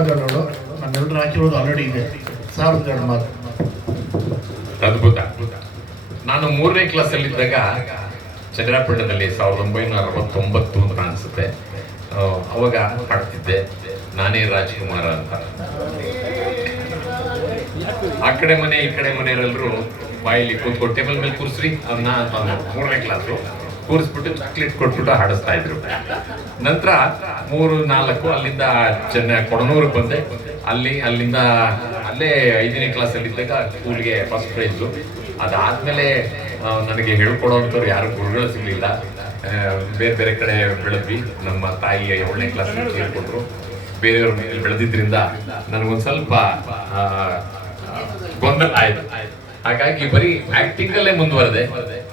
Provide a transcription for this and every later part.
ಅವಳು ನನ್ನೆಲ್ಲರೂ ಹಾಕಿರೋದು ಆಲ್ರೆಡಿ ಇದೆ. ಸರ್ ಎರಡು ಮಾತು. ಅದ್ಭುತ. ನಾನು 3ನೇ ಕ್ಲಾಸಲ್ಲಿದ್ದಾಗ ಚಂದ್ರಾಪಟ್ಟಣದಲ್ಲಿ 1969 ಅಂತ ಅನಿಸುತ್ತೆ, ಅವಾಗ ಹಾಡ್ತಿದ್ದೆ ನಾನೇ ರಾಜ್ಕುಮಾರ ಅಂತ. ಆ ಕಡೆ ಮನೆ ಈ ಕಡೆ ಮನೆಯವರೆಲ್ಲರೂ ಬಾಯಲ್ಲಿ ಕೂತ್ಕೊಂಡು ಟೇಬಲ್ ಮೇಲೆ ಕೂರಿಸ್ರಿ ಅದನ್ನ ಅಂತ 3ನೇ ಕ್ಲಾಸು ಕೂರಿಸ್ಬಿಟ್ಟು ಚಾಕ್ಲೇಟ್ ಕೊಟ್ಬಿಟ್ಟು ಹಾಡಿಸ್ತಾ ಇದ್ರು. ನಂತರ 3-4 ಅಲ್ಲಿಂದ ಕೊಡನೂರಿಗೆ ಬಂದೆ. ಅಲ್ಲಿಂದ ಅಲ್ಲೇ 5ನೇ ಕ್ಲಾಸಲ್ಲಿದ್ದಾಗ ಸ್ಕೂಲ್ಗೆ ಫಸ್ಟ್ ಪ್ರೈಸು. ಅದಾದ್ಮೇಲೆ ನನಗೆ ಹೇಳ್ಕೊಡೋಂಥವ್ರು ಯಾರು ಗುರುಗಳು ಸಿಗಲಿಲ್ಲ. ಬೇರೆ ಬೇರೆ ಕಡೆ ಬೆಳೆದ್ವಿ. ನಮ್ಮ ತಾಯಿ 7ನೇ ಕ್ಲಾಸಲ್ಲಿ ಸೇರಿಕೊಂಡ್ರು. ಬೇರೆಯವ್ರ ಮೇಲೆ ಬೆಳೆದಿದ್ರಿಂದ ನನಗೊಂದು ಸ್ವಲ್ಪ ಗೊಂದಲ ಆಯ್ತು. ಹಾಗಾಗಿ ಬರೀ ಆಕ್ಟಿಂಗ್ ಅಲ್ಲೇ ಮುಂದುವರೆದೆ.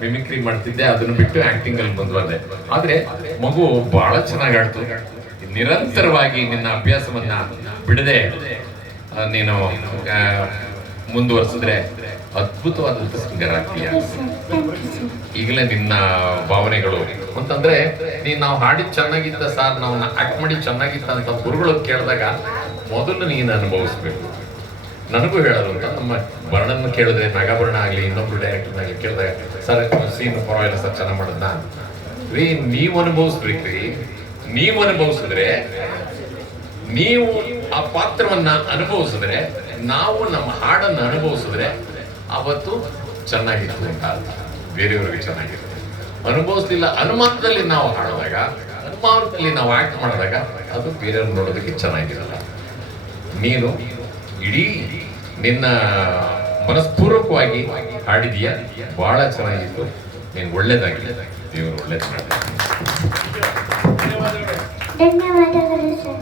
ಮಿಮಿಕ್ರಿ ಮಾಡ್ತಿದ್ದೆ, ಅದನ್ನು ಬಿಟ್ಟು ಆಕ್ಟಿಂಗ್ ಅಲ್ಲಿ ಮುಂದುವರೆದೆ. ಆದ್ರೆ ಮಗು ಬಹಳ ಚೆನ್ನಾಗಿ ಆಡ್ತು. ನಿರಂತರವಾಗಿ ನಿನ್ನ ಅಭ್ಯಾಸವನ್ನ ಬಿಡದೆ ನೀನು ಮುಂದುವರೆಸಿದ್ರೆ ಅದ್ಭುತವಾದಂತ ಸಿಂಗರ್ ಆಗ್ತೀಯ. ಈಗಲೇ ನಿನ್ನ ಭಾವನೆಗಳು ಅಂತಂದ್ರೆ ನಾವು ಹಾಡಿದ್ ಚೆನ್ನಾಗಿತ್ತ ಸರ್, ನಾವು ಆಕ್ಟ್ ಮಾಡಿ ಚೆನ್ನಾಗಿತ್ತ ಅಂತ ಗುರುಗಳು ಕೇಳಿದಾಗ ಮೊದಲು ನೀನು ಅನುಭವಿಸ್ಬೇಕು. ನನಗೂ ಹೇಳೋದು ಅಂತ ನಮ್ಮ ವರ್ಣನ ಕೇಳಿದ್ರೆ, ನಾಗಾಭರಣ ಆಗಲಿ ಇನ್ನೊಬ್ರು ಡೈರೆಕ್ಟರ್ನಾಗಲಿ ಕೇಳಿದಾಗ ಸರ್ ಸೀನ್ ಪರವಾಗಿಲ್ಲ ಸರ್ ಚೆನ್ನಾಗಿ ಮಾಡೋದನ್ನ ರೀ ನೀವು ಅನುಭವಿಸ್ಬೇಕ್ರಿ. ನೀವು ಅನುಭವಿಸಿದ್ರೆ, ನೀವು ಆ ಪಾತ್ರವನ್ನ ಅನುಭವಿಸಿದ್ರೆ, ನಾವು ನಮ್ಮ ಹಾಡನ್ನು ಅನುಭವಿಸಿದ್ರೆ ಅವತ್ತು ಚೆನ್ನಾಗಿತ್ತು ಅಂತ ಅರ್ಥ. ಬೇರೆಯವ್ರಿಗೆ ಚೆನ್ನಾಗಿರುತ್ತೆ. ಅನುಭವಿಸ್ಲಿಲ್ಲ, ಅನುಮಾನದಲ್ಲಿ ನಾವು ಹಾಡಿದಾಗ, ಅನುಮಾನದಲ್ಲಿ ನಾವು ಆಕ್ಟ್ ಮಾಡಿದಾಗ ಅದು ಬೇರೆಯವ್ರು ನೋಡೋದಕ್ಕೆ ಚೆನ್ನಾಗಿರಲ್ಲ. ನೀನು ಇಡೀ ನಿನ್ನ ಮನಸ್ಪೂರ್ವಕವಾಗಿ ಹಾಡಿದೀಯ, ಬಹಳ ಚೆನ್ನಾಗಿತ್ತು. ನೀನು ಒಳ್ಳೇದಾಗಿದೆ. ದೇವರು ಒಳ್ಳೇದು ಮಾಡಿದ. ಧನ್ಯವಾದಗಳು ಸರ್.